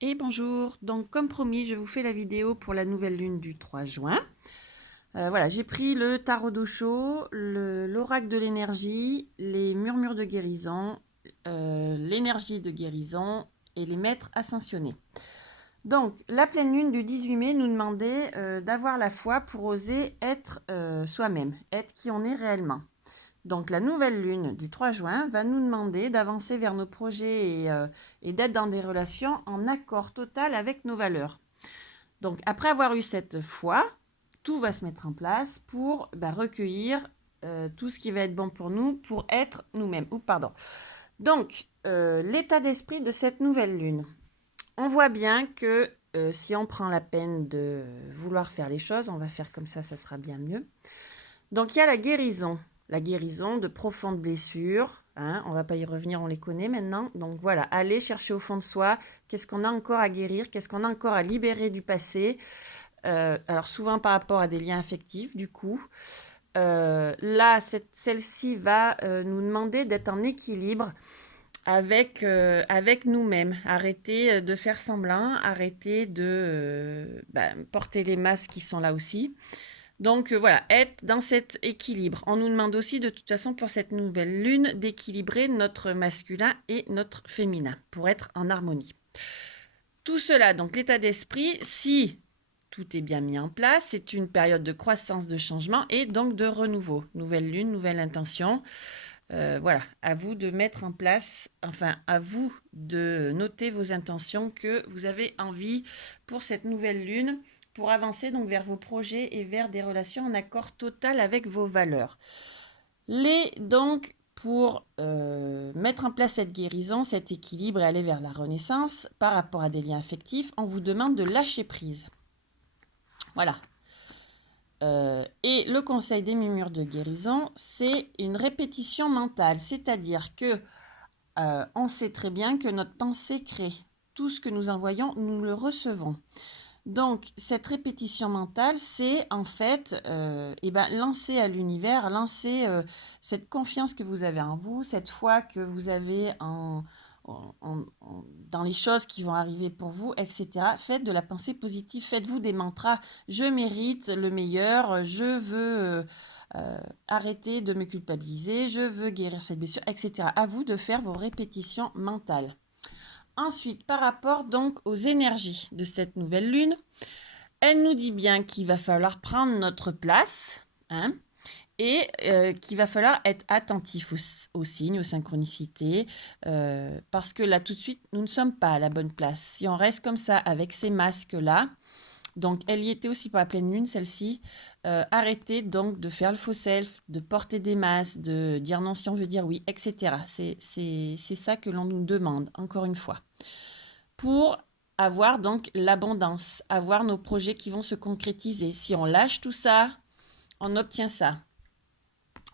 Et bonjour, donc comme promis, je vous fais la vidéo pour la nouvelle lune du 3 juin. Voilà, j'ai pris le tarot d'Osho, l'oracle de l'énergie, les murmures de guérison, l'énergie de guérison et les maîtres ascensionnés. Donc, la pleine lune du 18 mai nous demandait d'avoir la foi pour oser être soi-même, être qui on est réellement. Donc la nouvelle lune du 3 juin va nous demander d'avancer vers nos projets et d'être dans des relations en accord total avec nos valeurs. Donc après avoir eu cette foi, tout va se mettre en place pour recueillir tout ce qui va être bon pour nous, pour être nous-mêmes. Donc, l'état d'esprit de cette nouvelle lune. On voit bien que si on prend la peine de vouloir faire les choses, on va faire comme ça sera bien mieux. Donc il y a la guérison de profondes blessures. Hein, on ne va pas y revenir, on les connaît maintenant. Donc voilà, aller chercher au fond de soi, qu'est-ce qu'on a encore à guérir, qu'est-ce qu'on a encore à libérer du passé. Alors souvent par rapport à des liens affectifs, du coup. Là, celle-ci va nous demander d'être en équilibre avec nous-mêmes. Arrêter de faire semblant, arrêter de porter les masques qui sont là aussi. Donc voilà, être dans cet équilibre. On nous demande aussi de toute façon pour cette nouvelle lune d'équilibrer notre masculin et notre féminin pour être en harmonie. Tout cela, donc l'état d'esprit, si tout est bien mis en place, c'est une période de croissance, de changement et donc de renouveau. Nouvelle lune, nouvelle intention. Voilà, à vous de mettre en place, enfin à vous de noter vos intentions que vous avez envie pour cette nouvelle lune, pour avancer donc vers vos projets et vers des relations en accord total avec vos valeurs. Donc pour mettre en place cette guérison, cet équilibre et aller vers la renaissance par rapport à des liens affectifs, on vous demande de lâcher prise. Voilà. Et le conseil des murmures de guérison, c'est une répétition mentale, c'est-à-dire que on sait très bien que notre pensée crée. Tout ce que nous envoyons, nous le recevons. Donc, cette répétition mentale, c'est en fait lancer à l'univers, lancer cette confiance que vous avez en vous, cette foi que vous avez dans les choses qui vont arriver pour vous, etc. Faites de la pensée positive, faites-vous des mantras. Je mérite le meilleur, je veux arrêter de me culpabiliser, je veux guérir cette blessure, etc. À vous de faire vos répétitions mentales. Ensuite, par rapport donc aux énergies de cette nouvelle lune, elle nous dit bien qu'il va falloir prendre notre place, hein, et qu'il va falloir être attentif aux signes, aux synchronicités, parce que là, tout de suite, nous ne sommes pas à la bonne place. Si on reste comme ça, avec ces masques-là, donc elle y était aussi pour la pleine lune, celle-ci, arrêtez donc de faire le faux self, de porter des masques, de dire non si on veut dire oui, etc. C'est ça que l'on nous demande, encore une fois. Pour avoir donc l'abondance, avoir nos projets qui vont se concrétiser. Si on lâche tout ça, on obtient ça.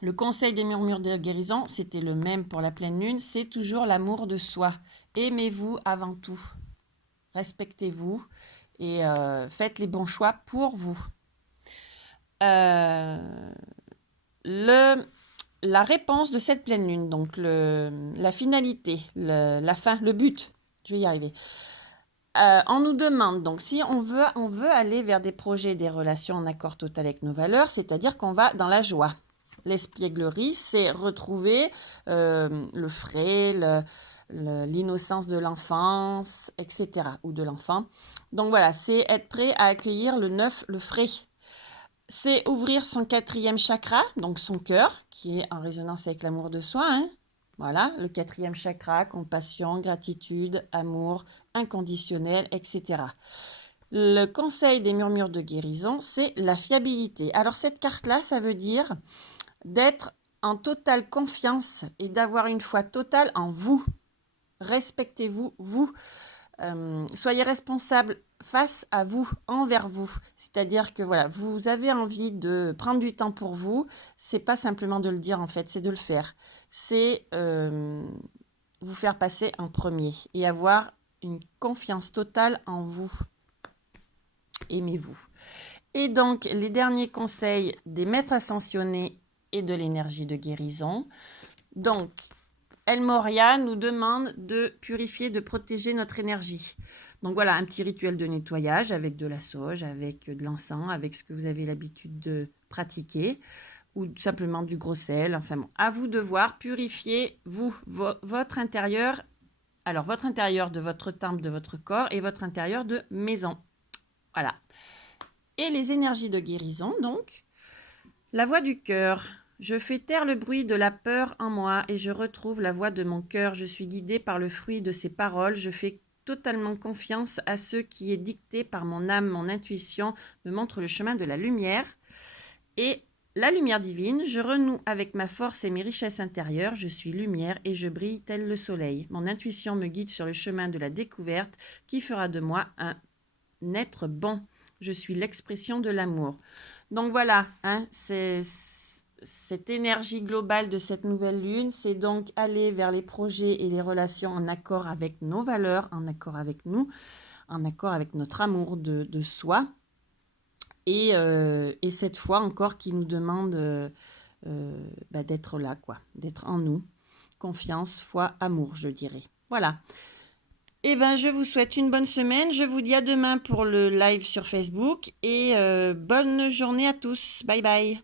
Le conseil des murmures de guérison, c'était le même pour la pleine lune, c'est toujours l'amour de soi. Aimez-vous avant tout. Respectez-vous et faites les bons choix pour vous. La réponse de cette pleine lune, donc la finalité, la fin, le but, je vais y arriver. On nous demande donc si on veut aller vers des projets, des relations en accord total avec nos valeurs, c'est-à-dire qu'on va dans la joie. L'espièglerie, c'est retrouver le frais, l'innocence de l'enfance, etc. ou de l'enfant. Donc voilà, c'est être prêt à accueillir le neuf, le frais. C'est ouvrir son 4e chakra, donc son cœur, qui est en résonance avec l'amour de soi. Hein. Voilà, le 4e chakra, compassion, gratitude, amour inconditionnel, etc. Le conseil des murmures de guérison, c'est la fiabilité. Alors cette carte-là, ça veut dire d'être en totale confiance et d'avoir une foi totale en vous. Respectez-vous, vous. Soyez responsable face à vous, envers vous. C'est-à-dire que voilà, vous avez envie de prendre du temps pour vous. C'est pas simplement de le dire en fait, c'est de le faire. C'est vous faire passer en premier et avoir une confiance totale en vous. Aimez-vous. Et donc, les derniers conseils des maîtres ascensionnés et de l'énergie de guérison. Donc, El Moria nous demande de purifier, de protéger notre énergie. Donc voilà, un petit rituel de nettoyage avec de la sauge, avec de l'encens, avec ce que vous avez l'habitude de pratiquer, ou simplement du gros sel. Enfin bon, à vous de voir, purifiez vous, votre intérieur. Alors, votre intérieur de votre temple, de votre corps, et votre intérieur de maison. Voilà. Et les énergies de guérison, donc. La voix du cœur. Je fais taire le bruit de la peur en moi et je retrouve la voix de mon cœur. Je suis guidée par le fruit de ses paroles. Je fais totalement confiance à ce qui est dicté par mon âme. Mon intuition me montre le chemin de la lumière. Et la lumière divine, je renoue avec ma force et mes richesses intérieures. Je suis lumière et je brille tel le soleil. Mon intuition me guide sur le chemin de la découverte qui fera de moi un être bon. Je suis l'expression de l'amour. Donc voilà, hein, c'est cette énergie globale de cette nouvelle lune, c'est donc aller vers les projets et les relations en accord avec nos valeurs, en accord avec nous, en accord avec notre amour de soi. Et cette fois encore qui nous demande d'être là, quoi, d'être en nous. Confiance, foi, amour, je dirais. Voilà. Eh ben, je vous souhaite une bonne semaine. Je vous dis à demain pour le live sur Facebook et bonne journée à tous. Bye bye.